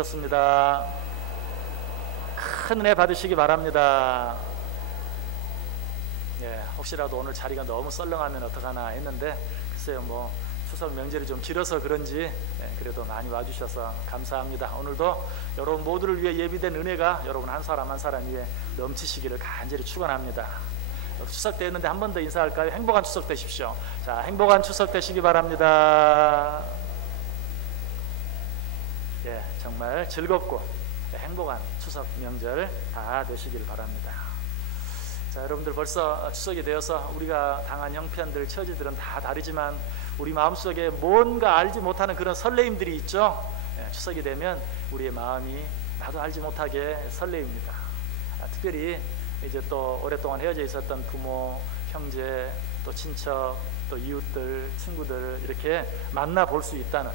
습니다. 큰 은혜 받으시기 바랍니다. 혹시라도 오늘 자리가 너무 썰렁하면 어떡하나 했는데 글쎄요, 추석 명절이 좀 길어서 그런지 그래도 많이 와주셔서 감사합니다. 오늘도 여러분 모두를 위해 예비된 은혜가 여러분 한 사람 한 사람 위에 넘치시기를 간절히 축원합니다. 추석 때 했는데 한 번 더 인사할까요? 행복한 추석 되십시오. 자, 행복한 추석 되시기 바랍니다. 정말 즐겁고 행복한 추석 명절 다 되시길 바랍니다. 자, 여러분들 벌써 추석이 되어서 우리가 당한 형편들, 처지들은 다 다르지만 우리 마음속에 뭔가 알지 못하는 그런 설레임들이 있죠. 추석이 되면 우리의 마음이 나도 알지 못하게 설레입니다. 특별히 이제 또 오랫동안 헤어져 있었던 부모, 형제, 또 친척, 또 이웃들, 친구들 이렇게 만나볼 수 있다는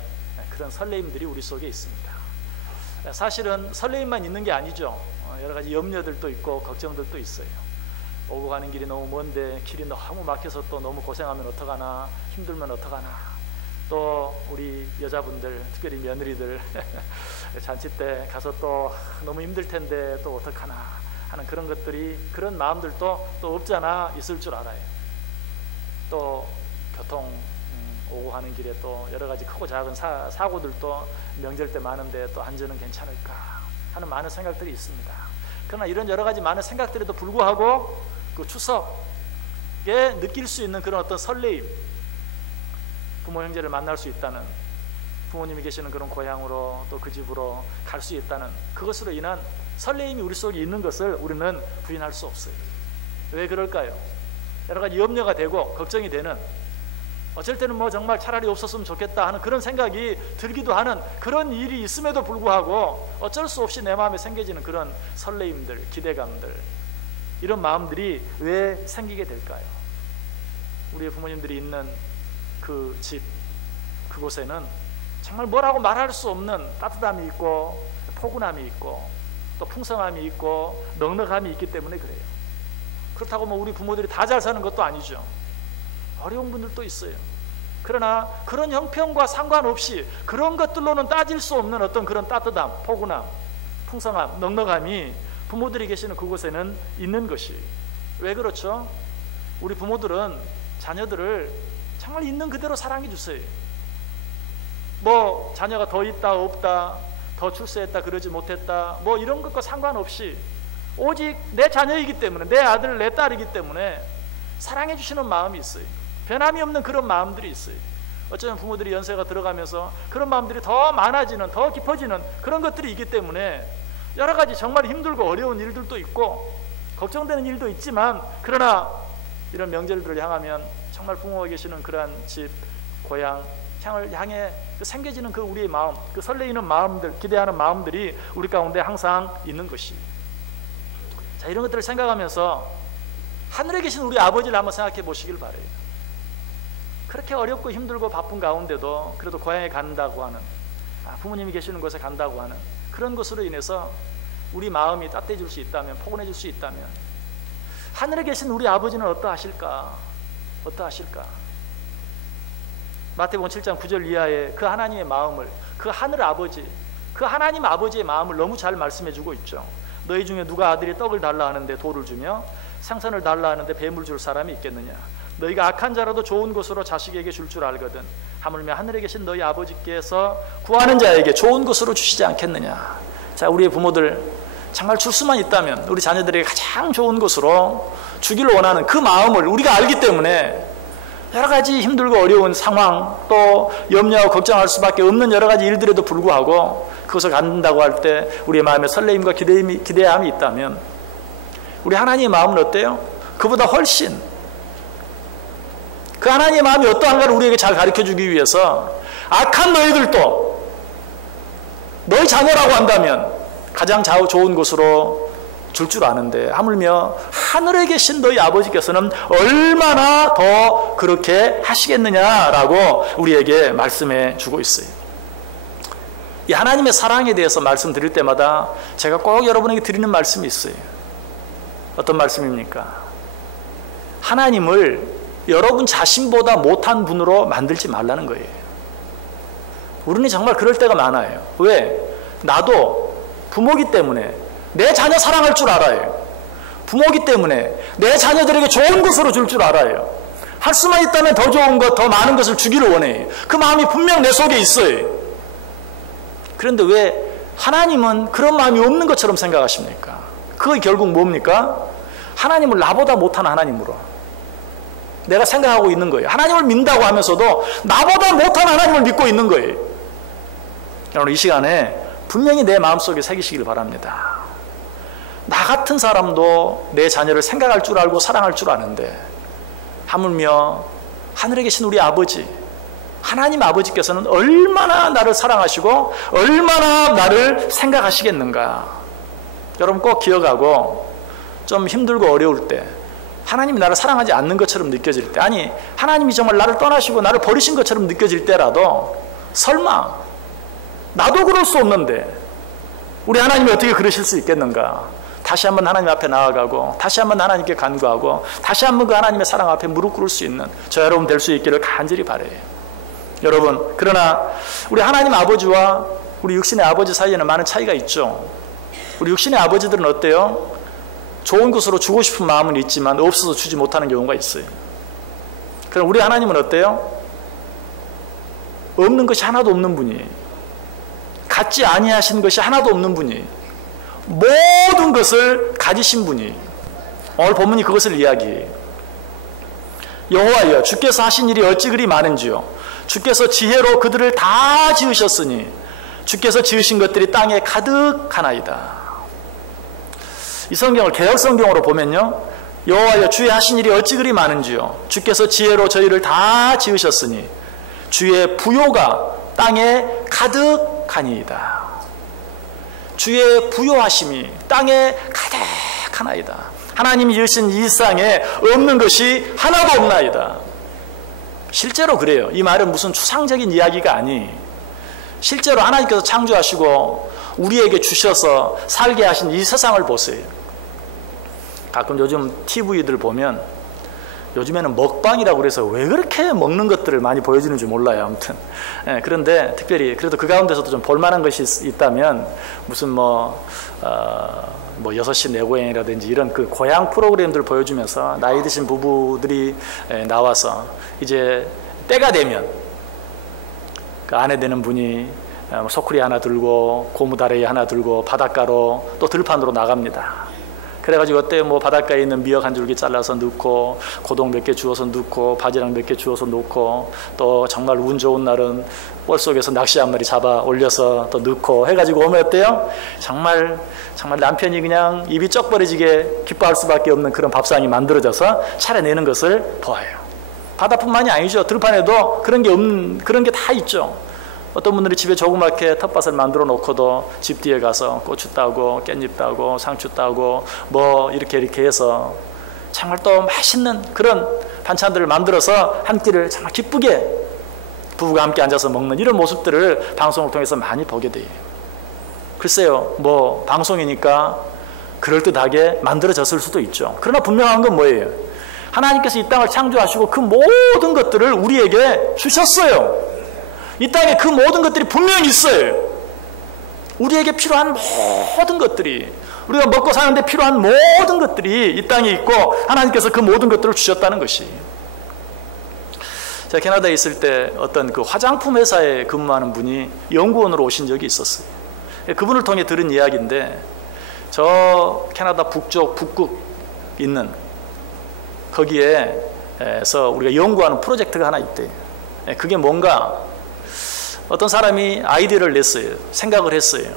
그런 설레임들이 우리 속에 있습니다. 사실은 설레임만 있는 게 아니죠. 여러 가지 염려들도 있고 걱정들도 있어요. 오고 가는 길이 너무 먼데 길이 너무 막혀서 또 너무 고생하면 어떡하나, 힘들면 어떡하나, 또 우리 여자분들, 특별히 며느리들 잔치 때 가서 또 너무 힘들 텐데 또 어떡하나 하는 그런 것들이, 그런 마음들도 또 없잖아 있을 줄 알아요. 또 교통 오고 가는 길에 또 여러 가지 크고 작은 사고들도 명절 때 많은데 또 안전은 괜찮을까 하는 많은 생각들이 있습니다. 그러나 이런 여러 가지 많은 생각들에도 불구하고 그 추석에 느낄 수 있는 그런 어떤 설레임, 부모 형제를 만날 수 있다는, 부모님이 계시는 그런 고향으로 또 그 집으로 갈 수 있다는 그것으로 인한 설레임이 우리 속에 있는 것을 우리는 부인할 수 없어요. 왜 그럴까요? 여러 가지 염려가 되고 걱정이 되는, 어쩔 때는 정말 차라리 없었으면 좋겠다 하는 그런 생각이 들기도 하는 그런 일이 있음에도 불구하고 어쩔 수 없이 내 마음에 생겨지는 그런 설레임들, 기대감들, 이런 마음들이 왜 생기게 될까요? 우리의 부모님들이 있는 그 집, 그곳에는 정말 뭐라고 말할 수 없는 따뜻함이 있고 포근함이 있고 또 풍성함이 있고 넉넉함이 있기 때문에 그래요. 그렇다고 우리 부모들이 다 잘 사는 것도 아니죠. 어려운 분들도 있어요. 그러나 그런 형편과 상관없이 그런 것들로는 따질 수 없는 어떤 그런 따뜻함, 포근함, 풍성함, 넉넉함이 부모들이 계시는 그곳에는 있는 것이. 왜 그렇죠? 우리 부모들은 자녀들을 정말 있는 그대로 사랑해 주세요. 자녀가 더 있다 없다, 더 출세했다 그러지 못했다, 이런 것과 상관없이 오직 내 자녀이기 때문에, 내 아들 내 딸이기 때문에 사랑해 주시는 마음이 있어요. 변함이 없는 그런 마음들이 있어요. 어쩌면 부모들이 연세가 들어가면서 그런 마음들이 더 많아지는, 더 깊어지는 그런 것들이 있기 때문에 여러 가지 정말 힘들고 어려운 일들도 있고 걱정되는 일도 있지만, 그러나 이런 명절들을 향하면 정말 부모가 계시는 그러한 집, 고향 향해 생겨지는 그 우리의 마음, 그 설레이는 마음들, 기대하는 마음들이 우리 가운데 항상 있는 것이. 자, 이런 것들을 생각하면서 하늘에 계신 우리 아버지를 한번 생각해 보시길 바래요. 그렇게 어렵고 힘들고 바쁜 가운데도 그래도 고향에 간다고 하는, 부모님이 계시는 곳에 간다고 하는 그런 것으로 인해서 우리 마음이 따뜻해질 수 있다면, 포근해질 수 있다면 하늘에 계신 우리 아버지는 어떠하실까? 마태복음 7장 9절 이하에 그 하나님의 마음을, 그 하늘 아버지, 그 하나님 아버지의 마음을 너무 잘 말씀해 주고 있죠. 너희 중에 누가 아들이 떡을 달라 하는데 돌을 주며 생선을 달라 하는데 뱀을 줄 사람이 있겠느냐? 너희가 악한 자라도 좋은 것으로 자식에게 줄 알거든 하물며 하늘에 계신 너희 아버지께서 구하는 자에게 좋은 것으로 주시지 않겠느냐? 자, 우리의 부모들 정말 줄 수만 있다면 우리 자녀들에게 가장 좋은 것으로 주기를 원하는 그 마음을 우리가 알기 때문에 여러 가지 힘들고 어려운 상황, 또 염려하고 걱정할 수밖에 없는 여러 가지 일들에도 불구하고 그것을 갖는다고 할 때 우리의 마음에 설레임과 기대함이 있다면 우리 하나님의 마음은 어때요? 그보다 훨씬, 그 하나님의 마음이 어떠한가를 우리에게 잘 가르쳐주기 위해서 악한 너희들도 너희 자녀라고 한다면 가장 좋은 곳으로 줄 아는데 하물며 하늘에 계신 너희 아버지께서는 얼마나 더 그렇게 하시겠느냐라고 우리에게 말씀해 주고 있어요. 이 하나님의 사랑에 대해서 말씀드릴 때마다 제가 꼭 여러분에게 드리는 말씀이 있어요. 어떤 말씀입니까? 하나님을 여러분 자신보다 못한 분으로 만들지 말라는 거예요. 우리는 정말 그럴 때가 많아요. 왜? 나도 부모기 때문에 내 자녀 사랑할 줄 알아요. 부모기 때문에 내 자녀들에게 좋은 것으로 줄 줄 알아요. 할 수만 있다면 더 좋은 것, 더 많은 것을 주기를 원해요. 그 마음이 분명 내 속에 있어요. 그런데 왜 하나님은 그런 마음이 없는 것처럼 생각하십니까? 그게 결국 뭡니까? 하나님을 나보다 못한 하나님으로 내가 생각하고 있는 거예요. 하나님을 믿는다고 하면서도 나보다 못한 하나님을 믿고 있는 거예요. 여러분, 이 시간에 분명히 내 마음속에 새기시길 바랍니다. 나 같은 사람도 내 자녀를 생각할 줄 알고 사랑할 줄 아는데 하물며 하늘에 계신 우리 아버지, 하나님 아버지께서는 얼마나 나를 사랑하시고 얼마나 나를 생각하시겠는가. 여러분 꼭 기억하고, 좀 힘들고 어려울 때, 하나님이 나를 사랑하지 않는 것처럼 느껴질 때, 아니 하나님이 정말 나를 떠나시고 나를 버리신 것처럼 느껴질 때라도 설마 나도 그럴 수 없는데 우리 하나님이 어떻게 그러실 수 있겠는가. 다시 한번 하나님 앞에 나아가고 다시 한번 하나님께 간구하고 다시 한번 그 하나님의 사랑 앞에 무릎 꿇을 수 있는 저 여러분 될 수 있기를 간절히 바라요. 여러분, 그러나 우리 하나님 아버지와 우리 육신의 아버지 사이에는 많은 차이가 있죠. 우리 육신의 아버지들은 어때요? 좋은 것으로 주고 싶은 마음은 있지만 없어서 주지 못하는 경우가 있어요. 그럼 우리 하나님은 어때요? 없는 것이 하나도 없는 분이에요. 갖지 아니하신 것이 하나도 없는 분이에요. 모든 것을 가지신 분이에요. 오늘 본문이 그것을 이야기해요. 여호와여, 주께서 하신 일이 어찌 그리 많은지요. 주께서 지혜로 그들을 다 지으셨으니 주께서 지으신 것들이 땅에 가득하나이다. 이 성경을 개역 성경으로 보면요, 여호와여, 주의 하신 일이 어찌 그리 많은지요. 주께서 지혜로 저희를 다 지으셨으니 주의 부요가 땅에 가득하니이다. 주의 부요하심이 땅에 가득하나이다. 하나님이 지으신 이 세상에 없는 것이 하나도 없나이다. 실제로 그래요. 이 말은 무슨 추상적인 이야기가 아니, 실제로 하나님께서 창조하시고 우리에게 주셔서 살게 하신 이 세상을 보세요. 가끔 요즘 TV들 보면, 요즘에는 먹방이라고 그래서 왜 그렇게 먹는 것들을 많이 보여주는지 몰라요. 아무튼 그런데 특별히 그래도 그 가운데서도 좀 볼만한 것이 있다면 무슨 뭐 6시 내 고향이라든지 이런 그 고향 프로그램들 보여주면서 나이 드신 부부들이 나와서 이제 때가 되면 그 아내 되는 분이 소쿠리 하나 들고 고무다리 하나 들고 바닷가로 또 들판으로 나갑니다. 그래가지고 어때요? 뭐 바닷가에 있는 미역 한 줄기 잘라서 넣고 고동 몇 개 주워서 넣고 바지락 몇 개 주워서 넣고 또 정말 운 좋은 날은 뻘 속에서 낚시 한 마리 잡아 올려서 또 넣고 해가지고 오면 어때요? 정말 남편이 그냥 입이 쩍 벌어지게 기뻐할 수밖에 없는 그런 밥상이 만들어져서 차려내는 것을 보아요. 바다뿐만이 아니죠. 들판에도 그런 게 다 있죠. 어떤 분들이 집에 조그맣게 텃밭을 만들어 놓고도 집 뒤에 가서 고추 따고 깻잎 따고 상추 따고 뭐 이렇게 해서 정말 또 맛있는 그런 반찬들을 만들어서 한 끼를 정말 기쁘게 부부가 함께 앉아서 먹는 이런 모습들을 방송을 통해서 많이 보게 돼요. 글쎄요, 뭐 방송이니까 그럴듯하게 만들어졌을 수도 있죠. 그러나 분명한 건 뭐예요? 하나님께서 이 땅을 창조하시고 그 모든 것들을 우리에게 주셨어요. 이 땅에 그 모든 것들이 분명히 있어요. 우리에게 필요한 모든 것들이, 우리가 먹고 사는데 필요한 모든 것들이 이 땅에 있고 하나님께서 그 모든 것들을 주셨다는 것이. 제가 캐나다에 있을 때 어떤 그 화장품 회사에 근무하는 분이 연구원으로 오신 적이 있었어요. 그분을 통해 들은 이야기인데, 저 캐나다 북극 있는 거기에서 우리가 연구하는 프로젝트가 하나 있대요. 그게 뭔가, 어떤 사람이 아이디어를 냈어요. 생각을 했어요.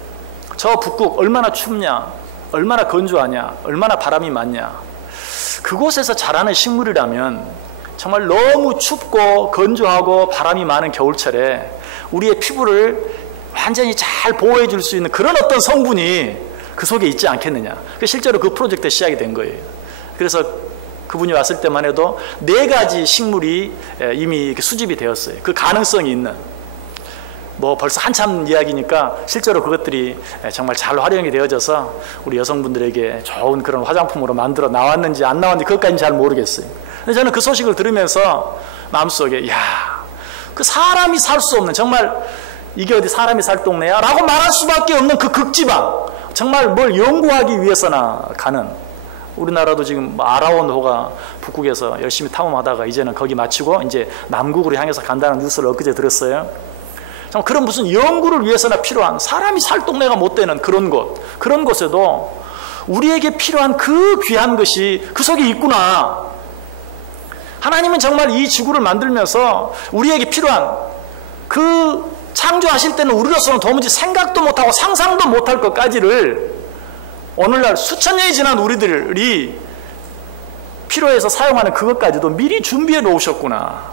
저 북극 얼마나 춥냐, 얼마나 건조하냐, 얼마나 바람이 많냐. 그곳에서 자라는 식물이라면 정말 너무 춥고 건조하고 바람이 많은 겨울철에 우리의 피부를 완전히 잘 보호해 줄 수 있는 그런 어떤 성분이 그 속에 있지 않겠느냐. 실제로 그 프로젝트가 시작이 된 거예요. 그래서 그분이 왔을 때만 해도 4가지 식물이 이미 수집이 되었어요. 그 가능성이 있는. 뭐 벌써 한참 이야기니까 실제로 그것들이 정말 잘 활용이 되어져서 우리 여성분들에게 좋은 그런 화장품으로 만들어 나왔는지 안 나왔는지 그것까지는 잘 모르겠어요. 근데 저는 그 소식을 들으면서 마음속에, 야, 그 사람이 살 수 없는, 정말 이게 어디 사람이 살 동네야? 라고 말할 수밖에 없는 그 극지방, 정말 뭘 연구하기 위해서나 가는, 우리나라도 지금 아라원호가 북극에서 열심히 탐험하다가 이제는 거기 마치고 이제 남극으로 향해서 간다는 뉴스를 엊그제 들었어요. 정말 그런 무슨 연구를 위해서나 필요한, 사람이 살 동네가 못 되는 그런 곳, 그런 곳에도 우리에게 필요한 그 귀한 것이 그 속에 있구나. 하나님은 정말 이 지구를 만들면서 우리에게 필요한 그 창조하실 때는 우리로서는 도무지 생각도 못하고 상상도 못할 것까지를 오늘날 수천 년이 지난 우리들이 필요해서 사용하는 그것까지도 미리 준비해 놓으셨구나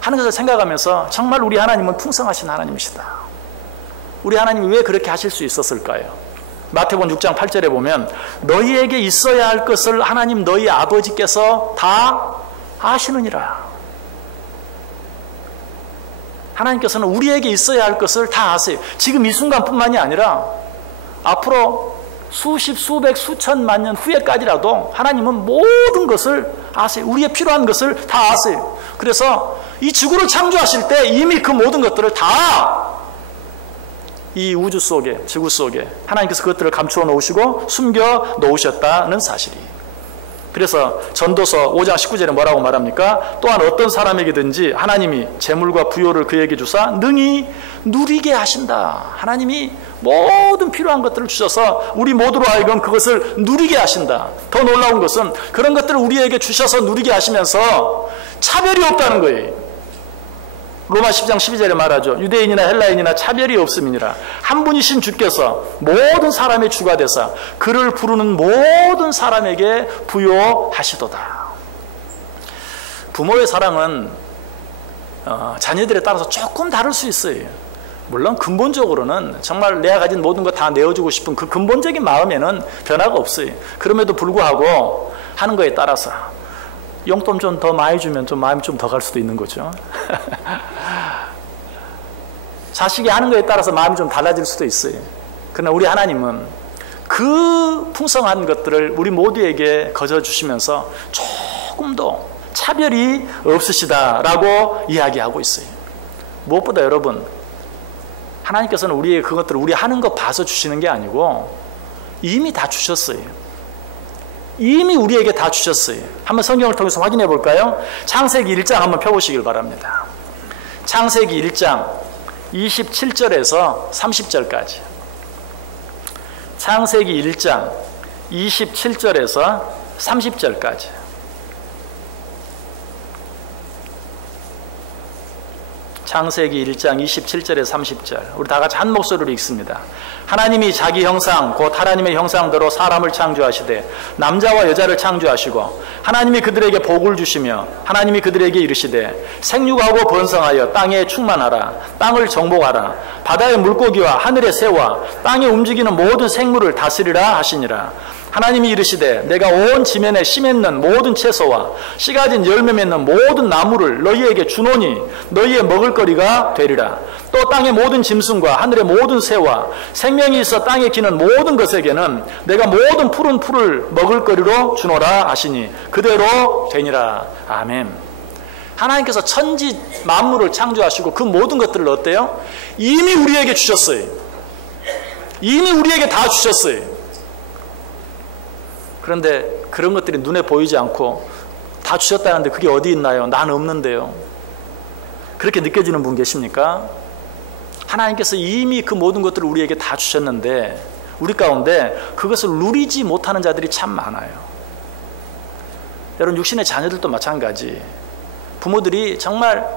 하는 것을 생각하면서 정말 우리 하나님은 풍성하신 하나님이시다. 우리 하나님이 왜 그렇게 하실 수 있었을까요? 마태복음 6장 8절에 보면 너희에게 있어야 할 것을 하나님 너희 아버지께서 다 아시느니라. 하나님께서는 우리에게 있어야 할 것을 다 아세요. 지금 이 순간뿐만이 아니라 앞으로 수십, 수백, 수천만 년 후에까지라도 하나님은 모든 것을 아세요. 우리의 필요한 것을 다 아세요. 그래서 이 지구를 창조하실 때 이미 그 모든 것들을 다 이 우주 속에, 지구 속에 하나님께서 그것들을 감추어 놓으시고 숨겨 놓으셨다는 사실이. 그래서 전도서 5장 19절에 뭐라고 말합니까? 또한 어떤 사람에게든지 하나님이 재물과 부요를 그에게 주사 능히 누리게 하신다. 하나님이 모든 필요한 것들을 주셔서 우리 모두로 하여금 그것을 누리게 하신다. 더 놀라운 것은 그런 것들을 우리에게 주셔서 누리게 하시면서 차별이 없다는 거예요. 로마 10장 12절에 말하죠. 유대인이나 헬라인이나 차별이 없음이니라. 한 분이신 주께서 모든 사람의 주가 되사 그를 부르는 모든 사람에게 부요하시도다. 부모의 사랑은 자녀들에 따라서 조금 다를 수 있어요. 물론 근본적으로는 정말 내가 가진 모든 거 다 내어주고 싶은 그 근본적인 마음에는 변화가 없어요. 그럼에도 불구하고 하는 거에 따라서 용돈 좀 더 많이 주면 좀 마음이 좀 더 갈 수도 있는 거죠. 자식이 하는 거에 따라서 마음이 좀 달라질 수도 있어요. 그러나 우리 하나님은 그 풍성한 것들을 우리 모두에게 거저 주시면서 조금도 차별이 없으시다라고 이야기하고 있어요. 무엇보다 여러분, 하나님께서는 우리의 그것들을 우리 하는 거 봐서 주시는 게 아니고 이미 다 주셨어요. 이미 우리에게 다 주셨어요. 한번 성경을 통해서 확인해 볼까요? 창세기 1장 한번 펴보시길 바랍니다. 창세기 1장 27절에서 30절까지. 창세기 1장 27절에서 30절까지. 창세기 1장 27절에서 30절. 우리 다 같이 한 목소리로 읽습니다. 하나님이 자기 형상 곧 하나님의 형상대로 사람을 창조하시되 남자와 여자를 창조하시고 하나님이 그들에게 복을 주시며 하나님이 그들에게 이르시되 생육하고 번성하여 땅에 충만하라. 땅을 정복하라. 바다의 물고기와 하늘의 새와 땅에 움직이는 모든 생물을 다스리라 하시니라. 하나님이 이르시되 내가 온 지면에 씨 맺는 모든 채소와 씨 가진 열매 맺는 모든 나무를 너희에게 주노니 너희의 먹을거리가 되리라. 또 땅의 모든 짐승과 하늘의 모든 새와 생명이 있어 땅에 기는 모든 것에게는 내가 모든 푸른 풀을 먹을거리로 주노라 하시니 그대로 되니라. 아멘. 하나님께서 천지 만물을 창조하시고 그 모든 것들을 어때요? 이미 우리에게 주셨어요. 이미 우리에게 다 주셨어요. 그런데 그런 것들이 눈에 보이지 않고 다 주셨다는데 그게 어디 있나요? 난 없는데요. 그렇게 느껴지는 분 계십니까? 하나님께서 이미 그 모든 것들을 우리에게 다 주셨는데 우리 가운데 그것을 누리지 못하는 자들이 참 많아요. 여러분, 육신의 자녀들도 마찬가지. 부모들이 정말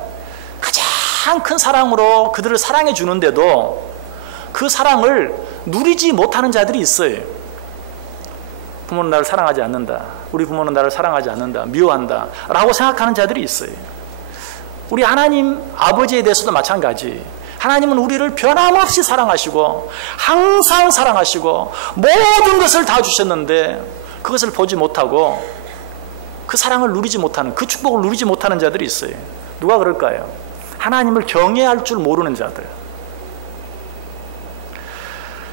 가장 큰 사랑으로 그들을 사랑해 주는데도 그 사랑을 누리지 못하는 자들이 있어요. 부모는 나를 사랑하지 않는다. 우리 부모는 나를 사랑하지 않는다. 미워한다. 라고 생각하는 자들이 있어요. 우리 하나님 아버지에 대해서도 마찬가지. 하나님은 우리를 변함없이 사랑하시고 항상 사랑하시고 모든 것을 다 주셨는데 그것을 보지 못하고 그 사랑을 누리지 못하는, 그 축복을 누리지 못하는 자들이 있어요. 누가 그럴까요? 하나님을 경외할 줄 모르는 자들.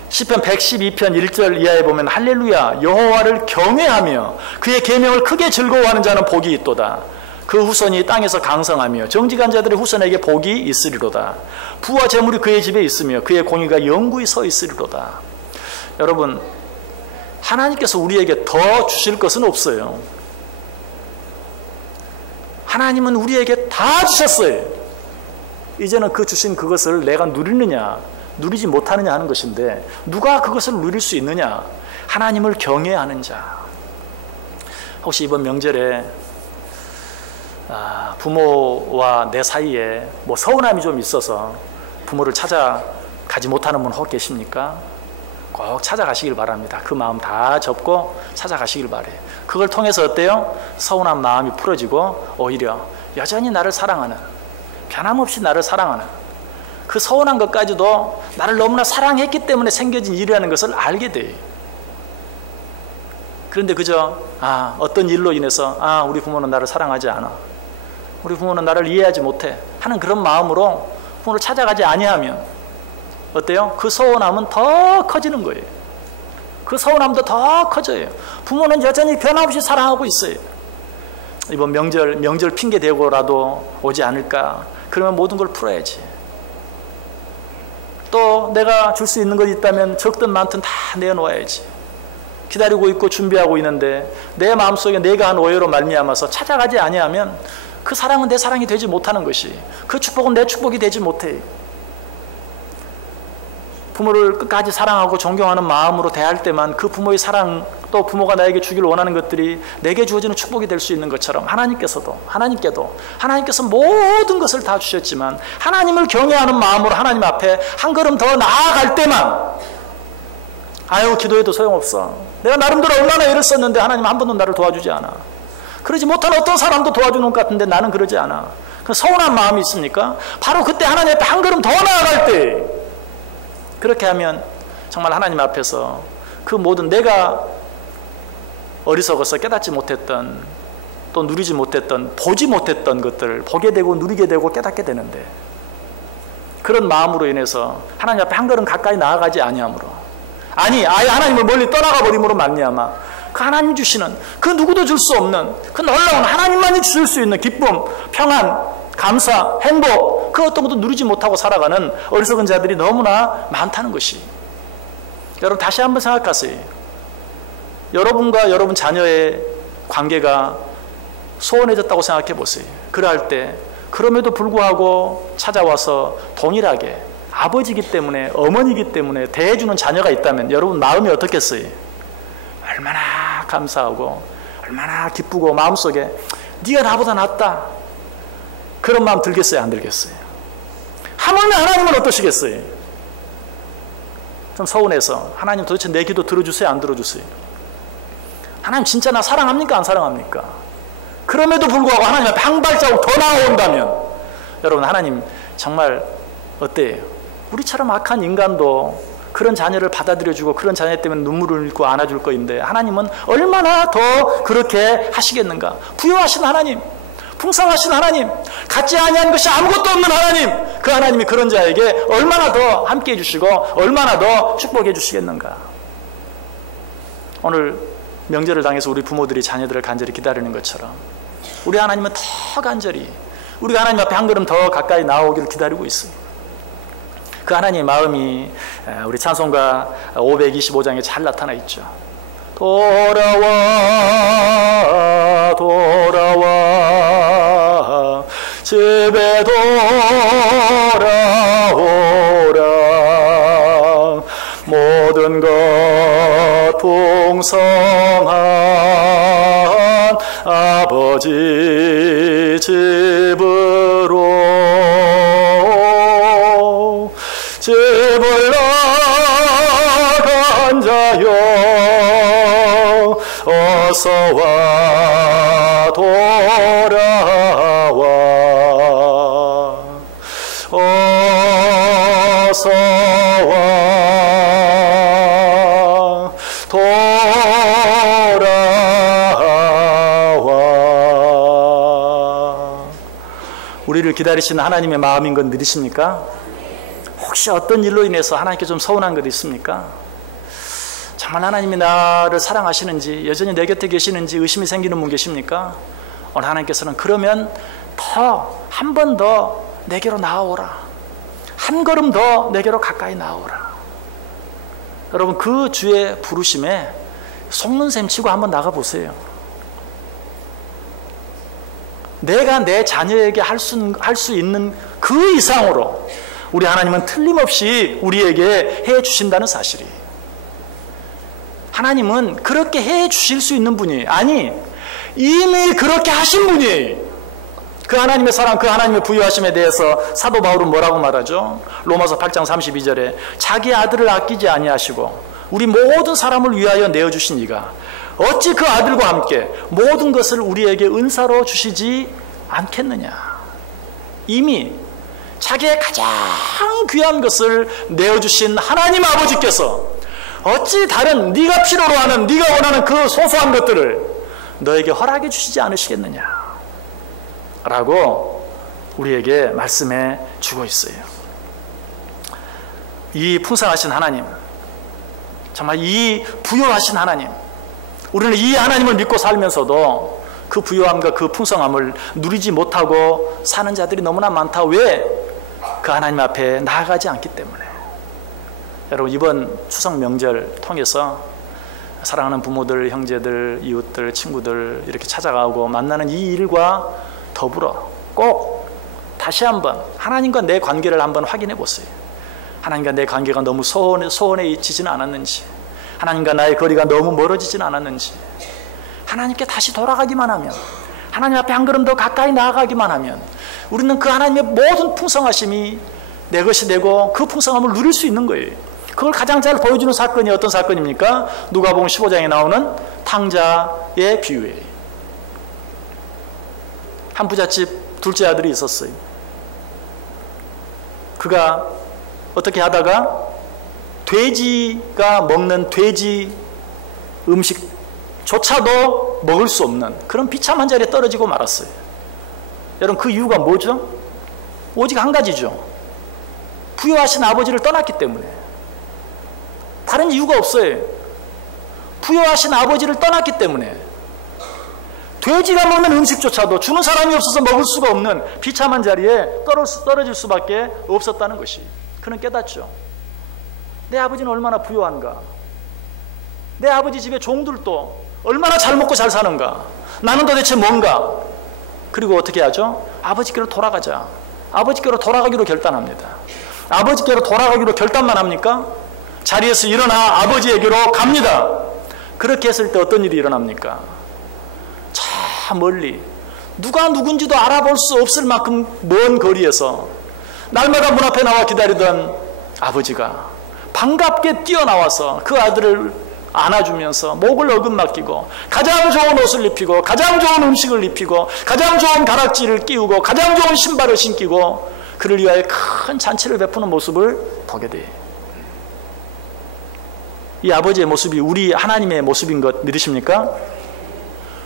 시편 112편 1절 이하에 보면 할렐루야 여호와를 경외하며 그의 계명을 크게 즐거워하는 자는 복이 있도다. 그 후손이 땅에서 강성하며 정직한 자들의 후손에게 복이 있으리로다. 부와 재물이 그의 집에 있으며 그의 공의가 영구히 서 있으리로다. 여러분, 하나님께서 우리에게 더 주실 것은 없어요. 하나님은 우리에게 다 주셨어요. 이제는 그 주신 그것을 내가 누리느냐 누리지 못하느냐 하는 것인데, 누가 그것을 누릴 수 있느냐? 하나님을 경외하는 자. 혹시 이번 명절에 부모와 내 사이에 뭐 서운함이 좀 있어서 부모를 찾아가지 못하는 분 혹 계십니까? 꼭 찾아가시길 바랍니다. 그 마음 다 접고 찾아가시길 바래요. 그걸 통해서 어때요? 서운한 마음이 풀어지고 오히려 여전히 나를 사랑하는, 변함없이 나를 사랑하는, 그 서운한 것까지도 나를 너무나 사랑했기 때문에 생겨진 일이라는 것을 알게 돼요. 그런데 그저 어떤 일로 인해서 우리 부모는 나를 사랑하지 않아, 우리 부모는 나를 이해하지 못해 하는 그런 마음으로 부모를 찾아가지 아니하면 어때요? 그 서운함은 더 커지는 거예요. 그 서운함도 더 커져요. 부모는 여전히 변함없이 사랑하고 있어요. 이번 명절 핑계 대고라도 오지 않을까? 그러면 모든 걸 풀어야지. 또 내가 줄 수 있는 것 있다면 적든 많든 다 내놓아야지. 기다리고 있고 준비하고 있는데 내 마음속에 내가 한 오해로 말미암아서 찾아가지 아니하면 그 사랑은 내 사랑이 되지 못하는 것이, 그 축복은 내 축복이 되지 못해. 부모를 끝까지 사랑하고 존경하는 마음으로 대할 때만 그 부모의 사랑, 또 부모가 나에게 주기를 원하는 것들이 내게 주어지는 축복이 될 수 있는 것처럼, 하나님께서 모든 것을 다 주셨지만 하나님을 경외하는 마음으로 하나님 앞에 한 걸음 더 나아갈 때만 기도해도 소용없어. 내가 나름대로 얼마나 애를 썼는데 하나님 한 번도 나를 도와주지 않아. 그러지 못한 어떤 사람도 도와주는 것 같은데 나는 그러지 않아. 그 서운한 마음이 있습니까? 바로 그때 하나님 앞에 한 걸음 더 나아갈 때, 그렇게 하면 정말 하나님 앞에서 그 모든 내가 어리석어서 깨닫지 못했던, 또 누리지 못했던, 보지 못했던 것들을 보게 되고 누리게 되고 깨닫게 되는데, 그런 마음으로 인해서 하나님 앞에 한 걸음 가까이 나아가지 아니함으로, 아예 하나님을 멀리 떠나가 버림으로 말미암아 그 하나님 주시는, 그 누구도 줄 수 없는 그 놀라운 하나님만이 주실 수 있는 기쁨, 평안, 감사, 행복, 그 어떤 것도 누리지 못하고 살아가는 어리석은 자들이 너무나 많다는 것이. 여러분, 다시 한번 생각하세요. 여러분과 여러분 자녀의 관계가 소원해졌다고 생각해 보세요. 그럴 때 그럼에도 불구하고 찾아와서 동일하게 아버지이기 때문에, 어머니이기 때문에 대해주는 자녀가 있다면 여러분 마음이 어떻겠어요? 얼마나 감사하고 얼마나 기쁘고 마음속에 네가 나보다 낫다, 그런 마음 들겠어요, 안 들겠어요? 하물며 하나님은 어떠시겠어요? 좀 서운해서 하나님 도대체 내 기도 들어주세요, 안 들어주세요? 하나님 진짜 나 사랑합니까, 안 사랑합니까? 그럼에도 불구하고 하나님 앞에 한 발자국 더 나아온다면 여러분, 하나님 정말 어때요? 우리처럼 악한 인간도 그런 자녀를 받아들여주고 그런 자녀 때문에 눈물을 흘리고 안아줄 거인데 하나님은 얼마나 더 그렇게 하시겠는가? 부유하신 하나님, 풍성하신 하나님, 같지 아니한 것이 아무것도 없는 하나님, 그 하나님이 그런 자에게 얼마나 더 함께해 주시고 얼마나 더 축복해 주시겠는가? 오늘 명절을 당해서 우리 부모들이 자녀들을 간절히 기다리는 것처럼 우리 하나님은 더 간절히 우리가 하나님 앞에 한 걸음 더 가까이 나오기를 기다리고 있습니다. 그 하나님의 마음이 우리 찬송가 525장에 잘 나타나 있죠. 돌아와 돌아와 집에 돌아오라, 모든 것 풍성한 아버지 집으로, 집을 나간 자여 어서와 돌아와, 어서와 돌아와. 우리를 기다리시는 하나님의 마음인 건 믿으십니까? 혹시 어떤 일로 인해서 하나님께 좀 서운한 것 있습니까? 정말 하나님이 나를 사랑하시는지, 여전히 내 곁에 계시는지 의심이 생기는 분 계십니까? 오늘 하나님께서는 그러면 한 번 더 내게로 나아오라. 한 걸음 더 내게로 가까이 나아오라. 여러분, 그 주의 부르심에 속는 셈 치고 한번 나가보세요. 내가 내 자녀에게 할 수 있는 그 이상으로 우리 하나님은 틀림없이 우리에게 해 주신다는 사실이, 하나님은 그렇게 해 주실 수 있는 분이, 아니 이미 그렇게 하신 분이, 그 하나님의 사랑, 그 하나님의 부유하심에 대해서 사도 바울은 뭐라고 말하죠? 로마서 8장 32절에 자기 아들을 아끼지 아니하시고 우리 모든 사람을 위하여 내어주신 이가 어찌 그 아들과 함께 모든 것을 우리에게 은사로 주시지 않겠느냐. 이미 자기의 가장 귀한 것을 내어주신 하나님 아버지께서 어찌 다른 네가 필요로 하는, 네가 원하는 그 소소한 것들을 너에게 허락해 주시지 않으시겠느냐 라고 우리에게 말씀해 주고 있어요. 이 풍성하신 하나님, 정말 이 부유하신 하나님, 우리는 이 하나님을 믿고 살면서도 그 부유함과 그 풍성함을 누리지 못하고 사는 자들이 너무나 많다. 왜? 그 하나님 앞에 나아가지 않기 때문에. 여러분, 이번 추석 명절 통해서 사랑하는 부모들, 형제들, 이웃들, 친구들 이렇게 찾아가고 만나는 이 일과 더불어 꼭 다시 한번 하나님과 내 관계를 한번 확인해 보세요. 하나님과 내 관계가 너무 소원해지지는 않았는지, 하나님과 나의 거리가 너무 멀어지지는 않았는지, 하나님께 다시 돌아가기만 하면, 하나님 앞에 한 걸음 더 가까이 나아가기만 하면 우리는 그 하나님의 모든 풍성하심이 내 것이 되고 그 풍성함을 누릴 수 있는 거예요. 그걸 가장 잘 보여주는 사건이 어떤 사건입니까? 누가복음 15장에 나오는 탕자의 비유예요. 한 부잣집 둘째 아들이 있었어요. 그가 어떻게 하다가 돼지가 먹는 돼지 음식조차도 먹을 수 없는 그런 비참한 자리에 떨어지고 말았어요. 여러분, 그 이유가 뭐죠? 오직 한 가지죠. 부유하신 아버지를 떠났기 때문에. 다른 이유가 없어요. 부유하신 아버지를 떠났기 때문에. 돼지가 먹는 음식조차도 주는 사람이 없어서 먹을 수가 없는 비참한 자리에 떨어질 수밖에 없었다는 것이, 그는 깨닫죠. 내 아버지는 얼마나 부유한가. 내 아버지 집의 종들도 얼마나 잘 먹고 잘 사는가. 나는 도대체 뭔가. 그리고 어떻게 하죠? 아버지께로 돌아가자. 아버지께로 돌아가기로 결단합니다. 아버지께로 돌아가기로 결단만 합니까? 자리에서 일어나 아버지에게로 갑니다. 그렇게 했을 때 어떤 일이 일어납니까? 저 멀리 누가 누군지도 알아볼 수 없을 만큼 먼 거리에서 날마다 문 앞에 나와 기다리던 아버지가 반갑게 뛰어나와서 그 아들을 안아주면서 목을 어긋맡기고 가장 좋은 옷을 입히고 가장 좋은 음식을 입히고 가장 좋은 가락지를 끼우고 가장 좋은 신발을 신기고 그를 위하여 큰 잔치를 베푸는 모습을 보게 돼요. 이 아버지의 모습이 우리 하나님의 모습인 것 믿으십니까?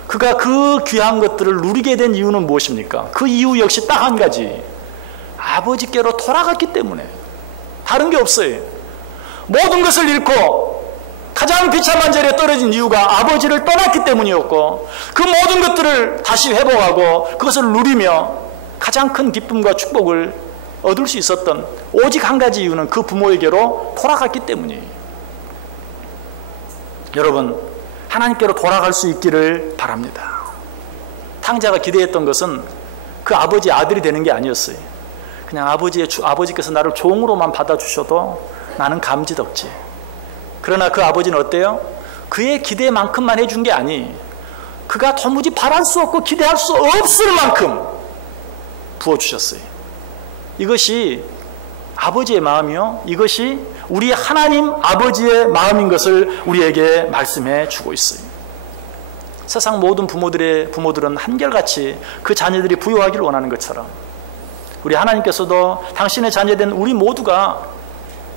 그가 그 귀한 것들을 누리게 된 이유는 무엇입니까? 그 이유 역시 딱 한 가지. 아버지께로 돌아갔기 때문에. 다른 게 없어요. 모든 것을 잃고 가장 비참한 자리에 떨어진 이유가 아버지를 떠났기 때문이었고, 그 모든 것들을 다시 회복하고 그것을 누리며 가장 큰 기쁨과 축복을 얻을 수 있었던 오직 한 가지 이유는 그 부모에게로 돌아갔기 때문이에요. 여러분, 하나님께로 돌아갈 수 있기를 바랍니다. 탕자가 기대했던 것은 그 아버지의 아들이 되는 게 아니었어요. 그냥 아버지께서 나를 종으로만 받아주셔도 나는 감지덕지. 그러나 그 아버지는 어때요? 그의 기대만큼만 해준 게 아니, 그가 도무지 바랄 수 없고 기대할 수 없을 만큼 부어주셨어요. 이것이 아버지의 마음이요, 이것이 우리 하나님 아버지의 마음인 것을 우리에게 말씀해 주고 있어요. 세상 모든 부모들은 한결같이 그 자녀들이 부유하기를 원하는 것처럼 우리 하나님께서도 당신의 자녀된 우리 모두가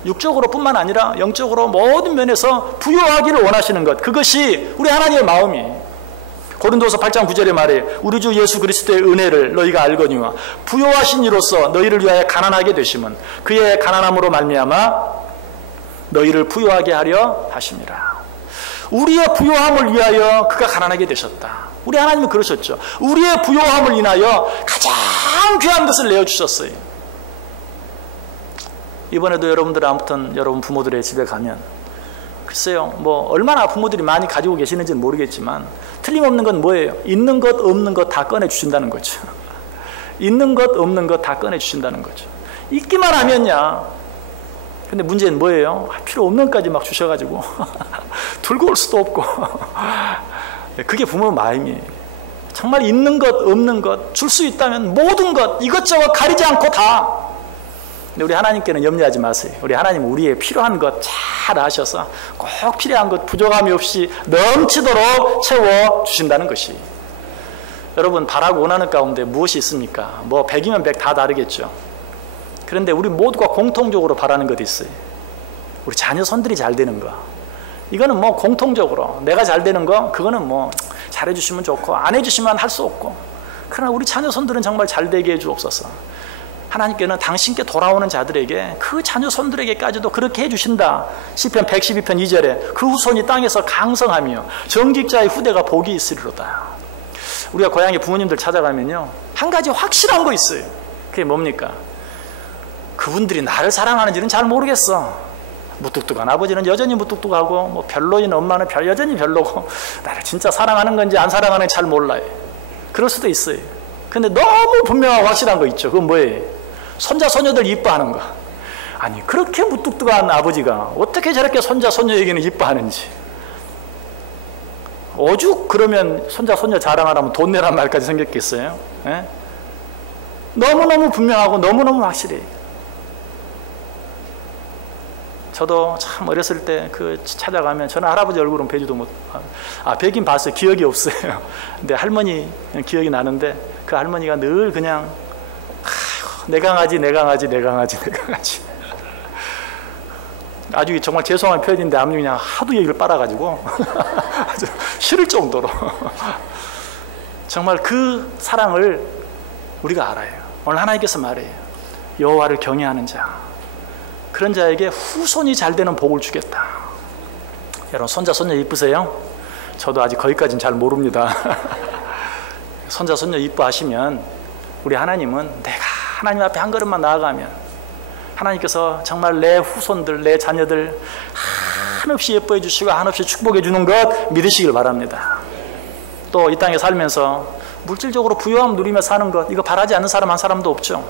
육적으로 뿐만 아니라 영적으로 모든 면에서 부유하기를 원하시는 것, 그것이 우리 하나님의 마음이에요. 고린도서 8장 9절에 말해 우리 주 예수 그리스도의 은혜를 너희가 알거니와 부유하신 이로써 너희를 위하여 가난하게 되심은 그의 가난함으로 말미암아 너희를 부유하게 하려 하심이라. 우리의 부유함을 위하여 그가 가난하게 되셨다. 우리 하나님은 그러셨죠. 우리의 부요함을 인하여 가장 귀한 것을 내어주셨어요. 이번에도 여러분들 아무튼 여러분 부모들의 집에 가면 글쎄요, 뭐 얼마나 부모들이 많이 가지고 계시는지는 모르겠지만 틀림없는 건 뭐예요? 있는 것 없는 것 다 꺼내주신다는 거죠. 있는 것 없는 것 다 꺼내주신다는 거죠. 있기만 하면야. 근데 문제는 뭐예요? 필요 없는 것까지 막 주셔가지고 들고 올 수도 없고 그게 부모 마음이에요. 정말 있는 것 없는 것 줄 수 있다면 모든 것 이것저것 가리지 않고 다. 근데 우리 하나님께는 염려하지 마세요. 우리 하나님은 우리의 필요한 것 잘 아셔서 꼭 필요한 것 부족함이 없이 넘치도록 채워주신다는 것이. 여러분 바라고 원하는 가운데 무엇이 있습니까? 뭐 100이면 100 다 다르겠죠. 그런데 우리 모두가 공통적으로 바라는 것이 있어요. 우리 자녀 손들이 잘 되는 거. 이거는 뭐 공통적으로 내가 잘 되는 거 그거는 뭐 잘해주시면 좋고 안 해주시면 할 수 없고. 그러나 우리 자녀 손들은 정말 잘 되게 해주옵소서. 하나님께는 당신께 돌아오는 자들에게 그 자녀 손들에게까지도 그렇게 해주신다. 시편 112편 2절에 그 후손이 땅에서 강성하며 정직자의 후대가 복이 있으리로다. 우리가 고향에 부모님들 찾아가면요 한 가지 확실한 거 있어요. 그게 뭡니까? 그분들이 나를 사랑하는지는 잘 모르겠어. 무뚝뚝한 아버지는 여전히 무뚝뚝하고 뭐 별로인 엄마는 여전히 별로고 나를 진짜 사랑하는 건지 안 사랑하는지 잘 몰라요. 그럴 수도 있어요. 근데 너무 분명하고 확실한 거 있죠. 그건 뭐예요? 손자 손녀들 이뻐하는 거. 아니 그렇게 무뚝뚝한 아버지가 어떻게 저렇게 손자 손녀에게는 이뻐하는지. 오죽 그러면 손자 손녀 자랑하라면 돈 내란 말까지 생겼겠어요? 예? 너무너무 분명하고 너무너무 확실해요. 저도 참 어렸을 때 그 찾아가면 저는 할아버지 얼굴은 뵈지도 못, 뵈긴 봤어요. 기억이 없어요. 근데 할머니 기억이 나는데 그 할머니가 늘 그냥 내 강아지 내 강아지 내 강아지 내 강아지. 아주 정말 죄송한 표현인데 아무 그냥 하도 얘기를 빨아가지고 아주 싫을 정도로 정말 그 사랑을 우리가 알아요. 오늘 하나님께서 말해요. 여호와를 경외하는 자 그런 자에게 후손이 잘 되는 복을 주겠다. 여러분 손자 손녀 이쁘세요? 저도 아직 거기까지는 잘 모릅니다. 손자 손녀 이뻐하시면 우리 하나님은 내가 하나님 앞에 한 걸음만 나아가면 하나님께서 정말 내 후손들 내 자녀들 한없이 예뻐해 주시고 한없이 축복해 주는 것 믿으시길 바랍니다. 또 이 땅에 살면서 물질적으로 부유함 누리며 사는 것 이거 바라지 않는 사람 한 사람도 없죠.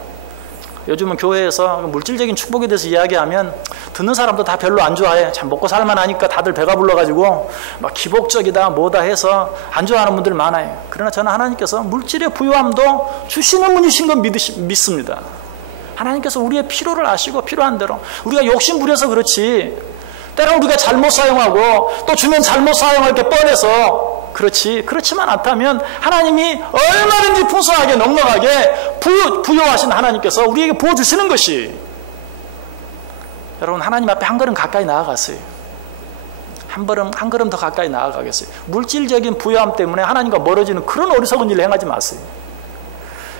요즘은 교회에서 물질적인 축복에 대해서 이야기하면 듣는 사람도 다 별로 안 좋아해. 참 먹고 살만 하니까 다들 배가 불러가지고 막 기복적이다 뭐다 해서 안 좋아하는 분들 많아요. 그러나 저는 하나님께서 물질의 부유함도 주시는 분이신 건 믿습니다. 하나님께서 우리의 필요를 아시고 필요한 대로 우리가 욕심 부려서 그렇지 때로는 우리가 잘못 사용하고 또 주면 잘못 사용할 게 뻔해서 그렇지만 않다면 하나님이 얼마든지 풍성하게 넉넉하게 부여하신 하나님께서 우리에게 부어주시는 것이 여러분 하나님 앞에 한 걸음 가까이 나아갔어요. 한 걸음 더 가까이 나아가겠어요. 물질적인 부여함 때문에 하나님과 멀어지는 그런 어리석은 일을 행하지 마세요.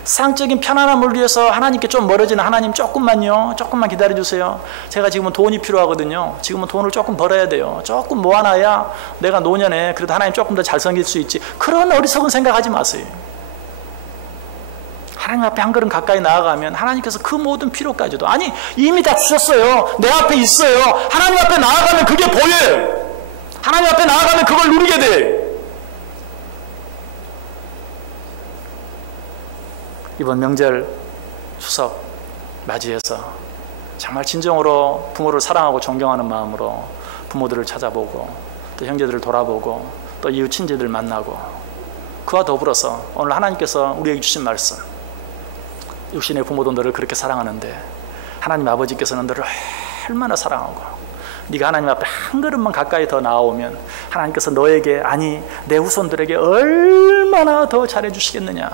상적인 편안함을 위해서 하나님께 좀 멀어지는 하나님 조금만 기다려주세요. 제가 지금은 돈이 필요하거든요. 지금은 돈을 조금 벌어야 돼요. 조금 모아놔야 내가 노년에 그래도 하나님 조금 더 잘생길 수 있지. 그런 어리석은 생각하지 마세요. 하나님 앞에 한 걸음 가까이 나아가면 하나님께서 그 모든 필요까지도 아니 이미 다 주셨어요. 내 앞에 있어요. 하나님 앞에 나아가면 그게 보여요. 하나님 앞에 나아가면 그걸 누리게 돼. 이번 명절 추석 맞이해서 정말 진정으로 부모를 사랑하고 존경하는 마음으로 부모들을 찾아보고 또 형제들을 돌아보고 또 이웃 친지들 만나고 그와 더불어서 오늘 하나님께서 우리에게 주신 말씀 육신의 부모도 너를 그렇게 사랑하는데 하나님 아버지께서는 너를 얼마나 사랑하고 네가 하나님 앞에 한 걸음만 가까이 더 나아오면 하나님께서 너에게 아니 내 후손들에게 얼마나 더 잘해주시겠느냐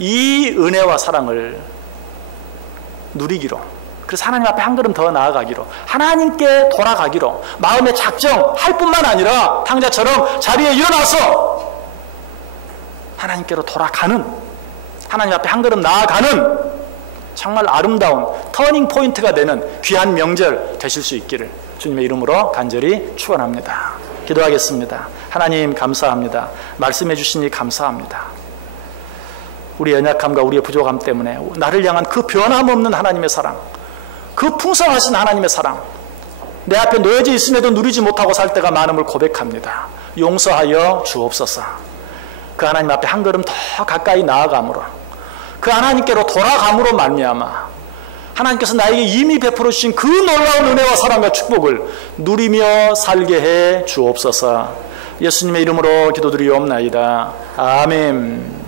이 은혜와 사랑을 누리기로 그래서 하나님 앞에 한 걸음 더 나아가기로 하나님께 돌아가기로 마음의 작정할 뿐만 아니라 탕자처럼 자리에 일어나서 하나님께로 돌아가는 하나님 앞에 한 걸음 나아가는 정말 아름다운 터닝 포인트가 되는 귀한 명절 되실 수 있기를 주님의 이름으로 간절히 축원합니다. 기도하겠습니다. 하나님 감사합니다. 말씀해 주시니 감사합니다. 우리의 연약함과 우리의 부족함 때문에 나를 향한 그 변함없는 하나님의 사랑, 그 풍성하신 하나님의 사랑, 내 앞에 놓여져 있음에도 누리지 못하고 살 때가 많음을 고백합니다. 용서하여 주옵소서. 그 하나님 앞에 한 걸음 더 가까이 나아감으로, 그 하나님께로 돌아감으로 말미암아 하나님께서 나에게 이미 베풀어 주신 그 놀라운 은혜와 사랑과 축복을 누리며 살게 해 주옵소서. 예수님의 이름으로 기도드리옵나이다. 아멘.